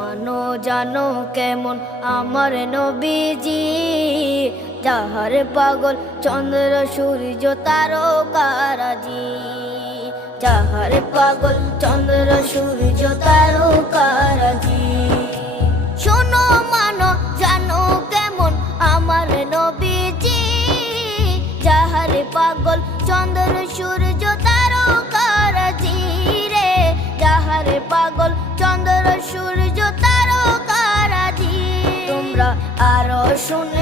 মানো জানো কেমন আমার নবীজি, যাহার পাগল চন্দ্র সূর্য তারকারাজি, যাহার পাগল চন্দ্র সূর্য তারকারাজি। শোনো মানো জানো কেমন আমার নবীজি, যাহার পাগল চন্দ্র সূর্য তারকারাজি রে, যাহার পাগল চন্দ্র সূর্য তারকারাজি। তোমরা আরো শুনে